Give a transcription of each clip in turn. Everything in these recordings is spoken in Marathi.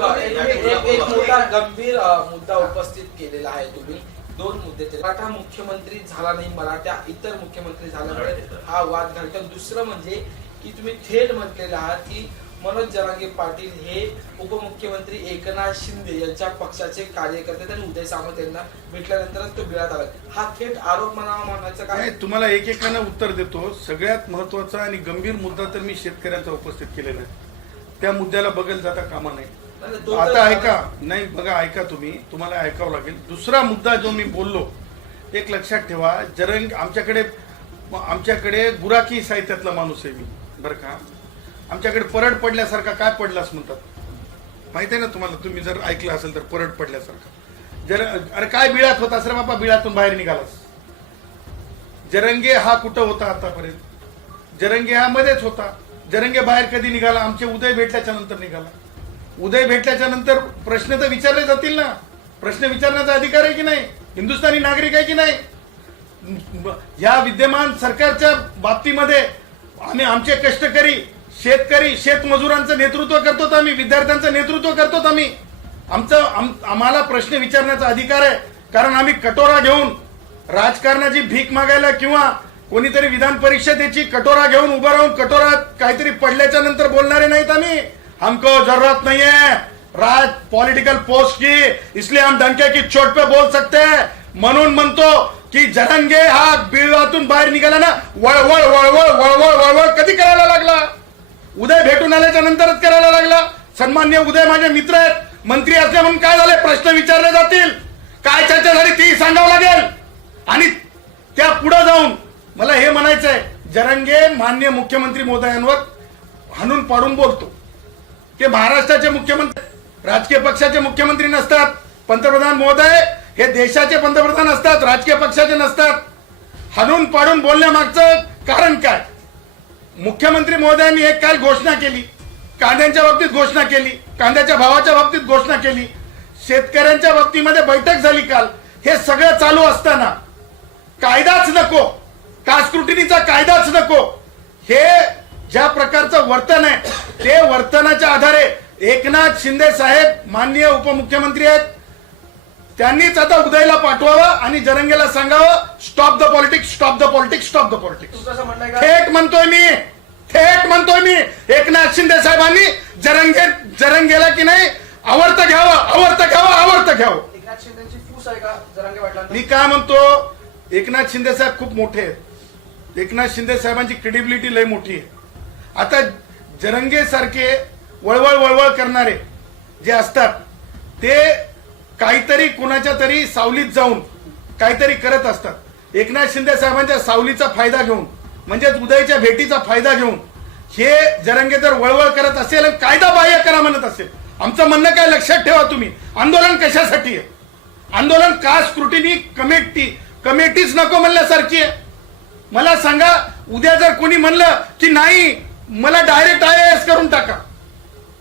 एक मोठा गंभीर मुद्दा उपस्थित केलेला आहे तुम्ही. दोन मुद्दे, मराठा मुख्यमंत्री झाला नाही, मराठा इतर मुख्यमंत्री झाल्यामुळे हा वाद घालतो. दुसरं म्हणजे की तुम्ही थेट म्हटलेलं आहात की मनोज जरांगे पाटील हे उपमुख्यमंत्री एकनाथ शिंदे यांच्या पक्षाचे कार्यकर्ते आणि उदय सामंत यांना भेटल्यानंतरच तो बिळात आला. हा थेट आरोप म्हणायचा काय? तुम्हाला एकेकानं उत्तर देतो. सगळ्यात महत्वाचा आणि गंभीर मुद्दा तर मी शेतकऱ्यांचा उपस्थित केलेला आहे. त्या मुद्द्याला बगल जाता कामा नाही. आता ऐका, नाही बघा, ऐका तुम्ही, तुम्हाला ऐकावं लागेल. दुसरा मुद्दा जो मी बोललो, एक लक्षात ठेवा, आमच्याकडे गुराखी साहित्यातला माणूस आहे मी, बरं का. आमच्याकडे परड पडल्यासारखा काय पडलास म्हणतात माहिती आहे ना तुम्हाला, तुम्ही जर ऐकलं असेल तर. परड पडल्यासारखा अरे काय बिळात होतास रे बाबा, बिळातून बाहेर निघालास. जरंगे हा कुठं होता आतापर्यंत? जरंगे हा मध्येच होता. जरंगे बाहेर कधी निघाला? आमचे उदय भेटल्याच्या नंतर निघाला. उदय भेटल्याच्या नंतर प्रश्न तर विचारले जातील ना. प्रश्न विचारण्याचा अधिकार आहे की नाही? हिंदुस्थानी नागरिक आहे की नाही? या विद्यमान सरकारच्या बाबतीमध्ये आम्ही आमचे कष्टकरी शेतकरी शेतमजुरांचं नेतृत्व करतो, आम्ही विद्यार्थ्यांचं नेतृत्व करतो. आम्हाला प्रश्न विचारण्याचा अधिकार आहे. कारण आम्ही कटोरा घेऊन राजकारणाची भीक मागायला किंवा कोणीतरी विधान परिषदेची कटोरा घेऊन उभं राहून कटोरात काहीतरी पडल्याच्या नंतर बोलणारे नाहीत आम्ही. हमको जरूरत नहीं है राज पॉलिटिकल पोस्ट की, इसलिए हम डंके की चोट पे बोल सकते हैं. म्हणून म्हणतो की जरंगे हा बिळातून बाहेर निघाला ना, वळवळ वळवळ वळवळ वळवळ कधी करायला लागला? उदय भेटून आल्याच्या नंतरच करायला लागला. सन्मान्य उदय माझे मित्र आहेत, मंत्री असले म्हणून काय झाले? प्रश्न विचारले जातील, काय चर्चा झाली ती सांगावं लागेल. आणि त्या पुढे जाऊन मला हे म्हणायचंय, जरंगे माननीय मुख्यमंत्री महोदयांवर हाणून पाडून बोलतो. ते महाराष्ट्राचे मुख्यमंत्री, राजकीय पक्षाचे मुख्यमंत्री नसतात. पंतप्रधान महोदय हे देशाचे पंतप्रधान असतात, राजकीय पक्षाचे नसतात. हाणून पाडून बोलण्यामागचं कारण काय? मुख्यमंत्री महोदयांनी एक काल घोषणा केली, कांद्याच्या बाबतीत घोषणा केली, कांद्याच्या भावाच्या बाबतीत घोषणा केली, शेतकऱ्यांच्या बाबतीमध्ये बैठक झाली काल. हे सगळं चालू असताना कायदाच नको, कास्ट स्क्रुटिनीचा कायदाच नको, हे ज्या प्रकारचं वर्तन आहे ते वर्तनाच्या आधारे एकनाथ शिंदे साहेब माननीय उपमुख्यमंत्री आहेत, त्यांनीच आता उदयला पाठवावं आणि जरंगेला सांगावं, stop the politics, stop the politics, stop the politics. थेट म्हणतोय मी एकनाथ शिंदे साहेबांनी जरंगेला की नाही आवर्त घ्यावं. एकनाथ शिंदेची फूस आहे का जरंगे पाटलांना? मी काय म्हणतो, एकनाथ शिंदे साहेब खूप मोठे आहेत. एकनाथ शिंदे साहेबांची क्रेडिबिलिटी लय मोठी आहे. आता जरंगे सारखे वळवळ करणारे जे असतात ते काहीतरी कुणाच्या तरी सावलीत जाऊन काहीतरी करत असतात. एकनाथ शिंदे साहेबांच्या सावलीचा फायदा घेऊन, म्हणजे उदयच्या भेटीचा फायदा घेऊन हे जरंगे जर वळवळ करत असेल आणि कायदा बाह्य करा म्हणत असेल, आमचं म्हणणं काय लक्षात ठेवा तुम्ही, आंदोलन कशासाठी आहे? आंदोलन कास्ट स्क्रुटिनी कमिटीच नको म्हणल्यासारखी आहे. मला सांगा, उद्या जर कोणी म्हणलं की नाही मला डायरेक्ट IAS करून टाका,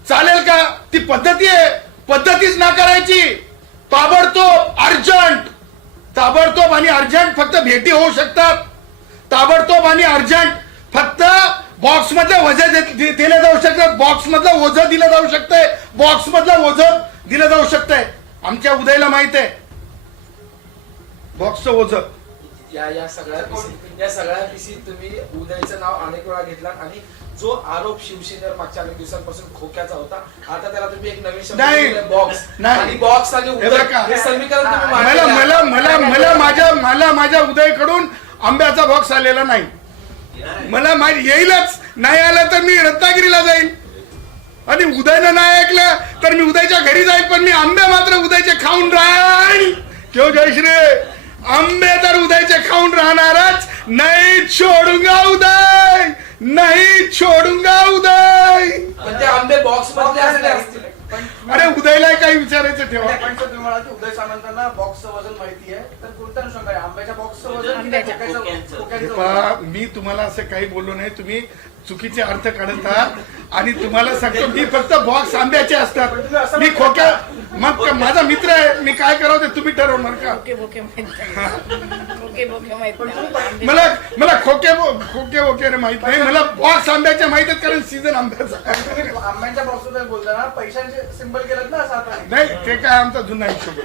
चालेल का? ती पद्धती आहे, पद्धतीच नाकारायची. ताबडतोब आणि अर्जंट फक्त भेटी होऊ शकतात. ताबडतोब आणि अर्जंट फक्त बॉक्स मधले वजे दिले जाऊ शकतात, बॉक्स मधलं ओझं दिलं जाऊ शकतंय, बॉक्स मधलं ओझं दिलं जाऊ शकतंय. आमच्या उदयला माहित आहे बॉक्सचं ओझं. या सगळ्या पिशी तुम्ही उदयचं नाव अनेक वेळा घेतला आणि जो आरोप शिवसेनेवर मागच्या अनेक दिवसांपासून खोक्याचा होता, आता त्याला तुम्ही एक नवीन शब्द बॉक्स आणि बॉक्स आणि हे समीकरण मला माझ्या उदयकडून आंब्याचा बॉक्स आलेला नाही. मला येईलच, नाही आला तर मी रत्नागिरीला जाईल आणि उदयनं नाही ऐकलं तर मी उदयच्या घरी जाईल, पण मी आंबे मात्र उदयचे खाऊन राहील. क्यों जयश्री? आंबे तर उदयचे खाऊन राहणारच. नाही छोडूंगा उदय, नाही छोडूंगा उदय. पण ते आंबे बॉक्स मध्ये असतील. अरे उदयला काही विचारायचं ठेवा. पण तुम्ही म्हणाल की उदय सामंतांना बॉक्सचं वजन माहिती आहे, तर कोणत्या अनुषंगाने आंब्याच्या बॉक्सचं वजन? मी तुम्हाला असं काही बोललो नाही, तुम्ही चुकीचे अर्थ काढत आहात आणि तुम्हाला सांगतो मी फक्त बॉक्स आंब्याचे असतात. मी खोक्या, मग माझा मित्र आहे, मी काय करावं ते तुम्ही ठरवणार का? बोके माहित नाही. मला खोके वगैरे माहित नाही, मला बॉक्स आंब्याच्या माहित आहेत, कारण सीझन आंब्याचा. तुम्ही आंब्यांच्या बॉक्सबद्दल बोलताना पैशांचे सिंबल केलं ना असं आता नाही, ते काय आमचा जुना हिशोब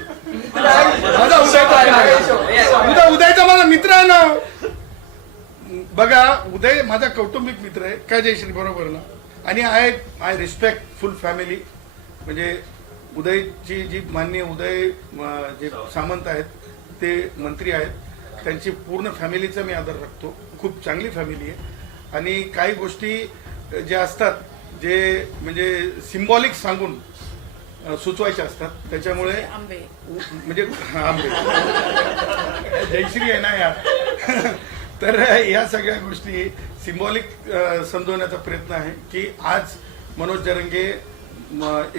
माझा उदयचा माझा मित्र आहे ना. बघा, उदय माझा कौटुंबिक मित्र आहे, काय जयश्री बरोबर ना. आणि आय रिस्पेक्ट फुल फॅमिली. म्हणजे उदयची जी माननीय उदय जे सामंत आहेत ते मंत्री आहेत, त्यांची पूर्ण फॅमिलीचा मी आदर राखतो. खूप चांगली फॅमिली आहे. आणि काही गोष्टी ज्या असतात जे म्हणजे सिम्बॉलिक सांगून सुचवायच्या असतात, त्याच्यामुळे आंबे म्हणजे आंबे जयश्री आहे ना यार. तर या सगळ्या गोष्टी सिम्बॉलिक समजवण्याचा प्रयत्न आहे की आज मनोज जरंगे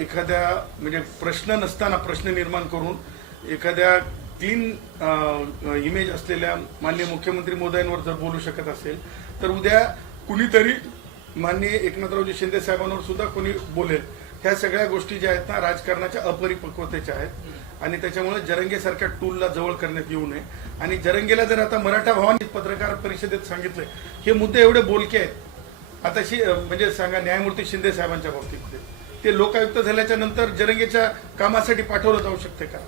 एखाद्या म्हणजे प्रश्न नसताना प्रश्न निर्माण करून एखाद्या क्लीन इमेज असलेल्या माननीय मुख्यमंत्री महोदयांवर जर बोलू शकत असेल, तर उद्या कुणीतरी माननीय एकनाथरावजी शिंदे साहेबांवर सुद्धा कोणी बोलेल. ह्या सगळ्या गोष्टी ज्या आहेत ना, राजकारणाच्या अपरिपक्वतेच्या आहेत. आणि त्याच्यामुळे जरंगे सारख्या टूलला जवळ करण्यात येऊ नये. आणि जरंगेला जर आता मराठा भवन पत्रकार परिषदेत सांगितलंय, हे मुद्दे एवढे बोलके आहेत. आता म्हणजे सांगा, न्यायमूर्ती शिंदे साहेबांच्या बाबतीत ते लोकायुक्त झाल्याच्या नंतर जरंगेच्या कामासाठी पाठवलं जाऊ शकते का?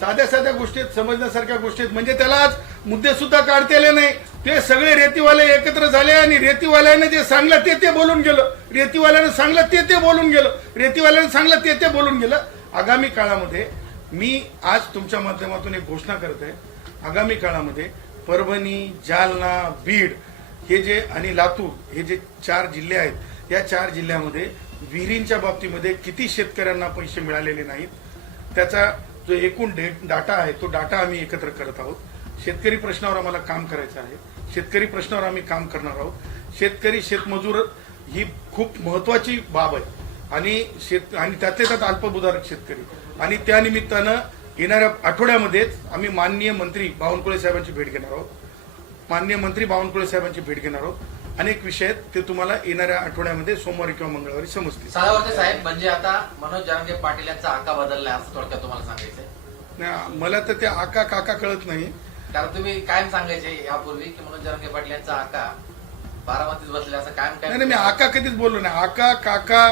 साध्या साध्या गोष्टीत, समजण्यासारख्या गोष्टीत, म्हणजे त्याला आज मुद्दे सुद्धा काढता आले नाही. ते सगळे रेतीवाले एकत्र झाले आणि रेतीवाल्याने जे सांगलं ते बोलून गेलं. रेतीवाल्याने सांगलं ते बोलून गेलं. रेतीवाल्याने सांगलं ते बोलून गेलं. आगामी काळामध्ये मी आज तुमच्या माध्यमातून एक घोषणा करत आहे. आगामी काळामध्ये परभणी, जालना, बीड हे जे आणि लातूर हे जे 4 जिल्हे आहेत, या 4 जिल्ह्यामध्ये विहिरींच्या बाबतीमध्ये किती शेतकऱ्यांना पैसे मिळालेले नाहीत, त्याचा जो एकूण डाटा आहे तो डाटा आम्ही एकत्र करत आहोत. शेतकरी प्रश्नावर आम्हाला काम करायचं आहे. शेतकरी प्रश्नावर आम्ही काम करणार आहोत. शेतकरी शेतमजूर ही खूप महत्वाची बाब आहे. आणि त्यातले त्यात अल्पभूधारक शेतकरी. आणि त्या निमित्तानं येणाऱ्या आठवड्यामध्येच आम्ही माननीय मंत्री बावनकुळे साहेबांची भेट घेणार आहोत. माननीय मंत्री बावनकुळे साहेबांची भेट घेणार आहोत. अनेक विषय आहेत, ते तुम्हाला येणाऱ्या आठवड्यामध्ये सोमवारी किंवा मंगळवारी समजतील. साधावरते साहेब, म्हणजे आता मनोज जरांगे पाटील यांचा आका बदललाय असं थोडक्यात तुम्हाला सांगायचंय? नाही, मला तर ते आका काका कळत नाही. कारण तुम्ही कायम सांगायचे यापूर्वी की मनोज जरांगे पाटील यांचा आका बारामतीत बसले, असं कायम नाही, मी आका कधीच बोललो नाही. आका काका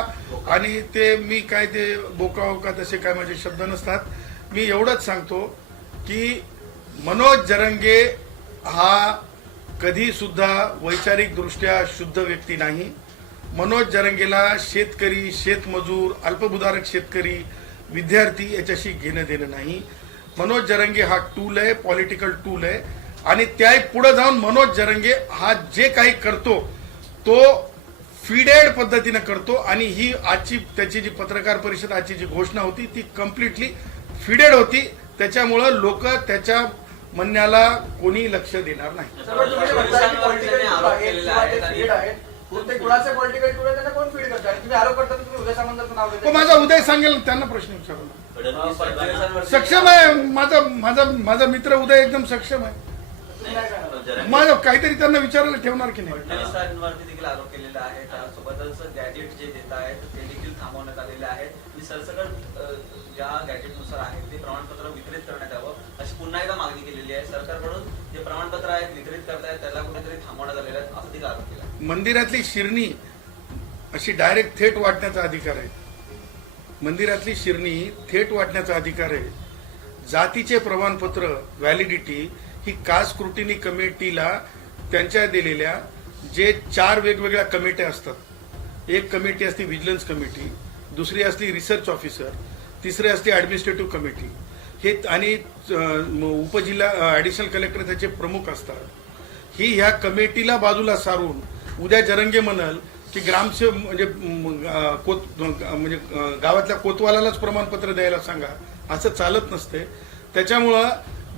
आणि ते मी काय ते बोका तसे काय माझे शब्द नसतात. मी एवढंच सांगतो की मनोज जरांगे हा कधी सुद्धा वैचारिक दृष्ट्या शुद्ध व्यक्ती नाही. मनोज जरांगेला शेतकरी, शेतमजूर, अल्पभूधारक शेतकरी, विद्यार्थी याच्याशी घेणं देणं नाही. मनोज जरांगे हा टूल आहे, पॉलिटिकल टूल आहे. आणि त्या पुढे जाऊन मनोज जरांगे हा जे काही करतो तो फीडेड पद्धतीने करतो. आणि ही आजची त्याची जी पत्रकार परिषद, आजची जी घोषणा होती ती कम्प्लिटली फीडेड होती. त्याच्यामुळं लोक त्याच्या म्हणण्याला कोणी लक्ष देणार नाही. माझा उदय सांगेल, त्यांना प्रश्न विचारला. सक्षम आहे माझा मित्र उदय, एकदम सक्षम आहे. माझं काहीतरी त्यांना विचारायला ठेवणार की नाही. देखील आरोप केलेला आहे. त्यासोबतच गॅजेट जे देत आहेत ते देखील थांबवण्यात आलेले आहेत. सरसकट ज्या गॅजेटनुसार आहे ते प्रमाणपत्र वितरित करण्यात यावं अशी पुन्हा एकदा मागणी केलेली आहे. सरकारकडून जे प्रमाणपत्र आहेत वितरित करतायत त्याला कुठेतरी थांबवण्यात आलेलं आहे असं देखील आरोप केला. मंदिरातली शिरणी अशी डायरेक्ट थेट वाटण्याचा अधिकार आहे. मंदिरातली शिरणी थेट वाटण्याचा अधिकार आहे. जातीचे प्रमाणपत्र व्हॅलिडिटी ही कास्ट स्क्रुटिनी कमिटीला त्यांच्या दिलेल्या जे 4 वेगवेगळ्या कमिट्या असतात. एक कमिटी असते व्हिजिलन्स कमिटी, दुसरी असली रिसर्च ऑफिसर, तिसरी असते ऍडमिनिस्ट्रेटिव्ह कमिटी. हे आणि उपजिल्हा ऍडिशनल कलेक्टर त्याचे प्रमुख असतात. ही ह्या कमिटीला बाजूला सारून उद्या जरंगे म्हणाल की ग्रामसेवक म्हणजे गावातल्या कोतवालालाच प्रमाणपत्र द्यायला सांगा, असं चालत नसते. त्याच्यामुळं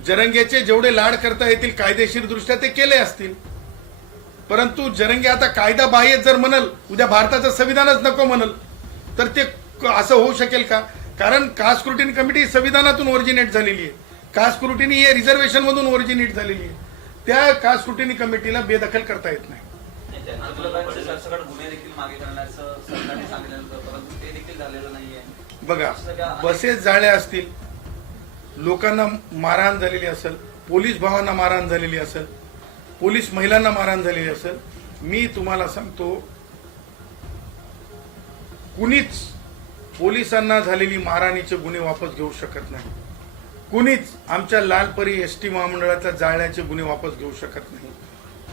जरंगेचे जेवढे लाड करता येतील कायदेशीर दृष्ट्या ते केले असतील. परंतु जरंगे आता कायदा बाह्य जर म्हणाल, उद्या भारताचं संविधानच नको म्हणाल, तर ते असं होऊ शकेल का? कारण कास्ट स्क्रुटिनी कमिटी संविधानातून ओरिजिनेट झालेली आहे. कास्ट स्क्रुटिनी हे रिझर्वेशन मधून ओरिजिनेट झालेली आहे. त्या कास्ट स्क्रुटिनी कमिटीला बेदखल करता येत नाही. सरसकट गुन्हे देखील मागे करण्याचं सरकारने सांगितलं होतं, परंतु ते देखील झालेलं नाहीये. बघा, बसेस जाळ्या असतील, लोकांना मारहाण झालेली असेल, पोलीस भावांना मारहाण झालेली असेल, पोलीस महिलांना मारहाण झालेली असेल, मी तुम्हाला सांगतो कुणीच पोलिसांना झालेली मारहाणीचे गुन्हे वापस घेऊ शकत नाही. कुणीच आमच्या लालपरी एसटी महामंडळाच्या जाळण्याचे गुन्हे वापस घेऊ शकत नाही.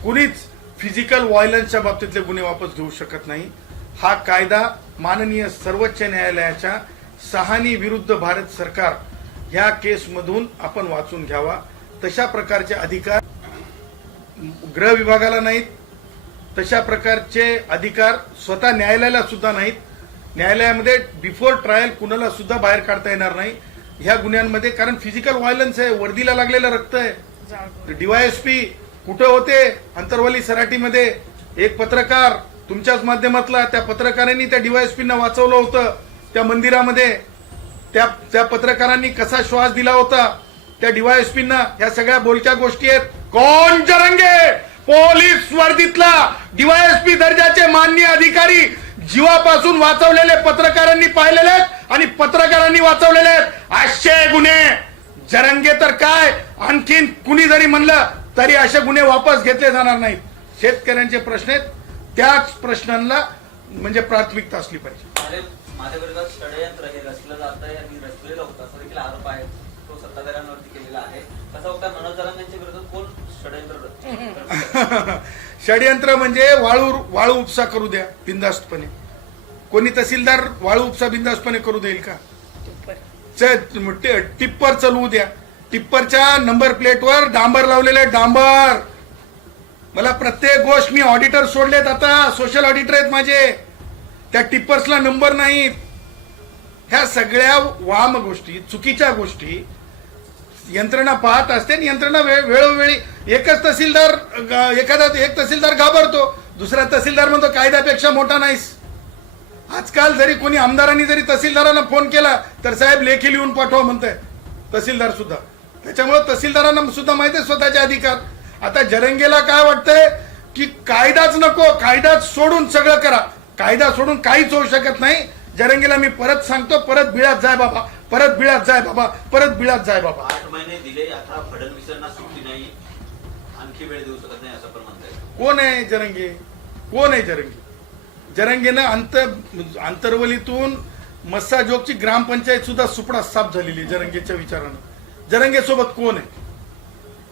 कुणीच फिजिकल व्हायलन्सच्या बाबतीतले गुन्हे वापस घेऊ शकत नाही. हा कायदा माननीय सर्वोच्च न्यायालयाच्या सहानी विरुद्ध भारत सरकार ह्या केसमधून आपण वाचून घ्यावा. तशा प्रकारचे अधिकार गृह विभागाला नाहीत, तशा प्रकारचे अधिकार स्वतः न्यायालयाला सुद्धा नाहीत. न्यायालयामध्ये बिफोर ट्रायल कुणाला सुद्धा बाहेर काढता येणार नाही ह्या गुन्ह्यांमध्ये, कारण फिजिकल व्हायलन्स आहे, वर्दीला लागलेलं रक्त आहे. डीवायएसपी कुठे होते? अंतरवली सराटीमध्ये एक पत्रकार तुमच्याच माध्यमातला, त्या पत्रकारांनी त्या डीवायएसपींना वाचवलं होतं त्या मंदिरामध्ये. त्या पत्रकारांनी कसा श्वास दिला होता त्या डीवायएसपींना, ह्या सगळ्या बोलक्या गोष्टी आहेत. कोण जरंगे? पोलीस वर्दीतला डीवायएसपी दर्जाचे माननीय अधिकारी जीवापासून वाचवलेले पत्रकारांनी पाहिलेले आहेत आणि पत्रकारांनी वाचवलेले आहेत. असे गुन्हे जरंगे तर काय, आणखीन कुणी जरी म्हणलं तरी असे गुन्हे वापस घेतले जाणार नाहीत. शेतकऱ्यांचे प्रश्न आहेत, त्याच प्रश्नांना म्हणजे प्राथमिकता असली पाहिजे. माझ्या विरोधात षडयंत्र हे रचलं जात आहे आणि रचलेलं होतं असा देखील आरोप आहे तो सत्ताधाऱ्यांवरती केलेला आहे. कसा होता मनोज जरांगेंच्या विरोधात कोण षडयंत्र षडयंत्र म्हणजे वाळू उपसा करू द्या बिनधास्तपणे. कोणी तहसीलदार वाळू उपसा बिनधास्तपणे करू देईल का? टिप्पर चालवू द्या, टिप्परच्या नंबर प्लेटवर डांबर लावलेले, डांबर. मला प्रत्येक गोष्ट, मी ऑडिटर सोडलेत, आता सोशल ऑडिटर आहेत माझे, त्या टिप्पर्सला नंबर नाहीत. ह्या सगळ्या वाम गोष्टी, चुकीच्या गोष्टी यंत्रणा पाहत असते आणि यंत्रणा वेळोवेळी एकच तहसीलदार, एक तहसीलदार घाबरतो, दुसरा तहसीलदार म्हणतो कायद्यापेक्षा मोठा नाहीस. आजकाल जरी कोणी आमदारांनी जरी तहसीलदारांना फोन केला तर साहेब लेखी लिहून पाठवा म्हणताय तहसीलदार सुद्धा. त्याच्यामुळे तहसीलदारांना सुद्धा माहिती आहे स्वतःचे अधिकार. आता जरंगेला काय वाटतंय की कायदाच नको, कायदाच सोडून सगळं करा. कायदा सोडून काहीच होऊ शकत नाही. जरंगेला मी परत सांगतो, परत बिळात जाय बाबा, परत बिळात जाय बाबा, परत बिळात जाय बाबा. 8 महिने दिले, आता फडणवीसांना सुट्टी नाही, आणखी वेळ देऊ शकत नाही असं पण म्हणताय. कोण आहे जरंगे? कोण आहे जरंगे? जरंगेनं अंतरवलीतून मस्साजोगची ग्रामपंचायत सुद्धा सुपडा साफ झालेली जरंगेच्या विचारानं. जरंगे सोबत कोण आहे?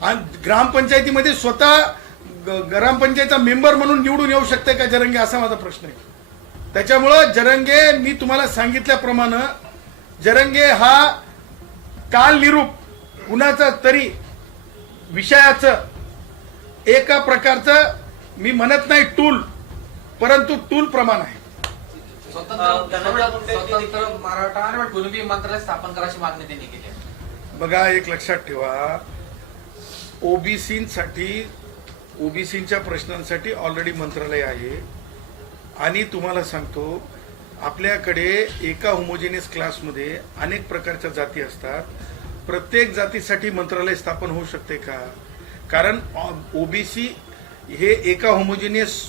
आणि ग्रामपंचायतीमध्ये स्वतः ग्रामपंचायतचा मेंबर म्हणून निवडून येऊ शकते का जरंगे, असा माझा प्रश्न आहे. त्याच्यामुळं जरंगे, मी तुम्हाला सांगितल्याप्रमाणे जरंगे हा काल निरूप कुणाचा तरी विषयाचं एका प्रकारचं, मी म्हणत नाही टूल, परंतु टूल प्रमाण आहे. स्वतंत्र मराठा आणि कुणबी मंत्रालय स्थापन करायची मागणी त्यांनी केली आहे. बघा, एक लक्षात ठेवा, ओबीसींच्या प्रश्नांसाठी ऑलरेडी मंत्रालय आहे. आणि तुम्हाला सांगतो, आपल्याकडे एका होमोजेनियस क्लासमध्ये अनेक प्रकारच्या जाती असतात. प्रत्येक जातीसाठी मंत्रालय स्थापन होऊ शकते का? कारण ओबीसी हे एका होमोजेनियस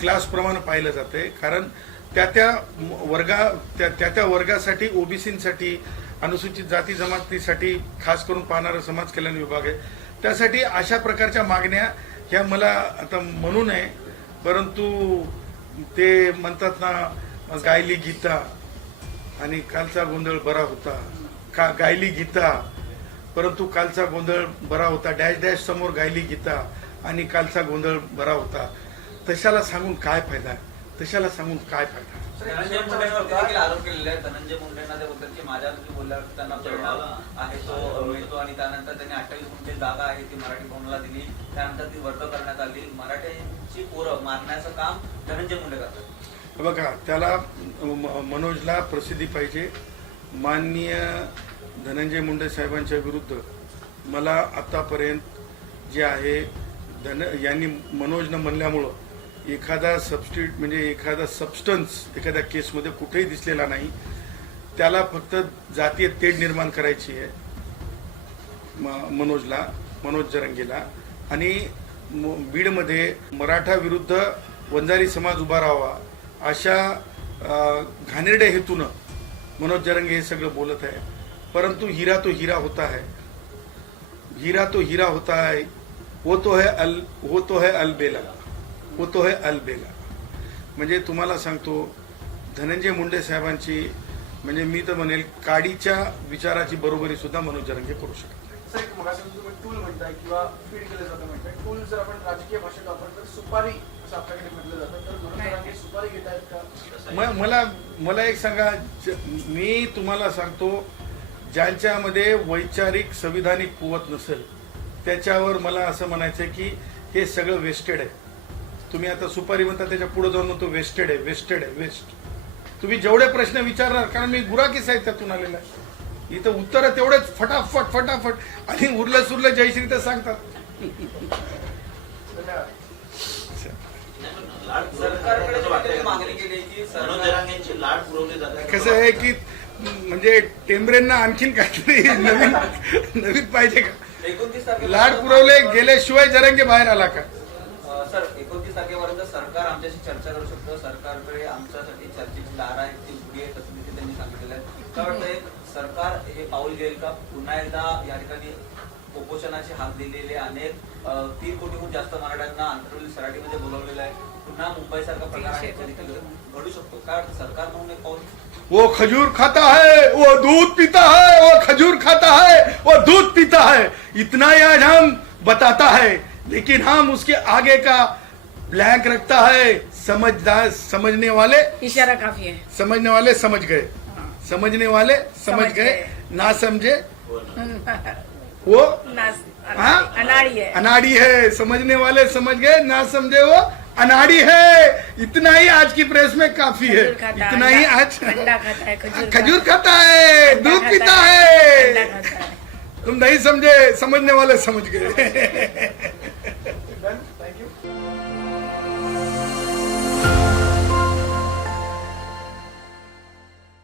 क्लास प्रमाणे पाहिलं जाते. कारण त्या वर्गासाठी, ओबीसीसाठी, अनुसूचित जाती जमातीसाठी खास करून पाहणारा समाज कल्याण विभाग आहे. त्यासाठी अशा प्रकारच्या मागण्या ह्या मला आता म्हणू नये, परंतु ते म्हणतात ना, गायली गीता आणि कालचा गोंधळ बरा होता, गायली गीता परंतु कालचा गोंधळ बरा होता, डॅश डॅश समोर गायली गीता आणि कालचा गोंधळ बरा होता. तशाला सांगून काय फायदा? तशाला सांगून काय फायदा? धनंजय मुंडेंवरती देखील आरोप केलेले आहेत. धनंजय मुंडेंना ते बोलतात की माझ्या बोलल्यावर त्यांना परिणाम आहे तो मिळतो आणि त्यानंतर त्यांनी 28 गुंठे जागा आहे ती मराठी भवनाला दिली, त्यानंतर ती वर्ग करण्यात आली. मराठ्यांची पोरं मारण्याचं काम धनंजय मुंडे करतात. बघा, त्याला मनोजला प्रसिद्धी पाहिजे. माननीय धनंजय मुंडे साहेबांच्या विरुद्ध मला आतापर्यंत जे आहे यांनी मनोजनं म्हणल्यामुळं एखादा सबस्टिट्यूट म्हणजे एखादा सबस्टन्स एखाद्या केसमध्ये कुठेही दिसलेला नाही. त्याला फक्त जातीय तेढ निर्माण करायची आहे मनोज जरंगेला. आणि बीडमध्ये मराठा विरुद्ध वंजारी समाज उभा राहावा अशा घाणेरड्या हेतूनं मनोज जरंगे हे सगळं बोलत आहे. परंतु हीरा तो हीरा होता है, हीरा तो हीरा होता है, वो तो है अलबेला, वो तो है अलबेला. म्हणजे तुम्हाला सांगतो धनंजय मुंडे साहेबांची म्हणजे मी तर म्हणेल काडीच्या विचाराची बरोबरी सुद्धा मनोज जरांगे करू शकत नाही. सर एक मगाशी तुम्ही टूल म्हणताय किंवा फीड केलं जातं म्हणताय, टूल जर आपण राजकीय भाषेत वापरतो तर सुपारी असं आपल्याकडे म्हटलं जातं, तर मनोज जरांगे सुपारी घेत आहेत का? मला एक सांगा, मी तुम्हाला सांगतो ज्यांच्यामध्ये वैचारिक संविधानिक कुवत नसेल त्याच्यावर मला असं म्हणायचं की हे सगळं वेस्टेड आहे. तुम्ही आता सुपारी म्हणता त्याच्या पुढे जाऊन म्हणतो वेस्टेड आहे, वेस्टेड आहे, वेस्ट. तुम्ही जेवढे प्रश्न विचारणार, कारण मी गुराखी साहित्यातून आलेला आहे, इथं उत्तर तेवढेच फटाफट फटाफट आणि उरलं सुरलं जयश्री तर सांगतात. धन्यवाद. सरकारकडे जी वाटते मागणी केली की मनोज जरांगेंची लाट पुरवली जाते. कसं आहे की म्हणजे टेंबरेंना आणखीन काहीतरी नवीन पाहिजे का? 29 तारखेपर्यंत लाड पुरवले गेल्याशिवाय जरांगे बाहेर आला का? सर 29 तारखेपर्यंत सरकार आमच्याशी चर्चा करू शकतं. सरकारकडे आमच्यासाठी चर्चेची दार आहे, ती उघडी आहे, तसं देखील त्यांनी सांगितलेलं आहे. काय वाटतं सरकार हे पाऊल घेईल का? पुन्हा एकदा या ठिकाणी उपोषणाची हाक दिलेले अनेक 3 कोटीहून जास्त मराठ्यांना आंतरवली सराटीमध्ये बोलवलेलं आहे. पुन्हा मुंबईसारखा प्रकार आहे घडू शकतो. काय वाटतं सरकार म्हणून एक पाऊल? वो खजूर खाता है, वो दूध पीता है, वो खजूर खाता है, वो दूध पीता है, इतना याद हम बताता है, लेकिन हम उसके आगे का ब्लैंक रखता है. समझदार समझने वाले इशारा काफी है. समझने वाले समझ गए, समझने वाले समझ गए, ना समझे वो हाँ? अनाड़ी है. अनाड़ी है. समझने वाले समझ गए, ना समझे वो अनाड़ी है. इतना ही आज की प्रेस में काफी है. खजूर खाता है, इतना ही आज अंडा खाता है, खजूर खाता है, दूध पीता है. अंडा खाता है. तुम नहीं समझे, समझने वाले समझ गए.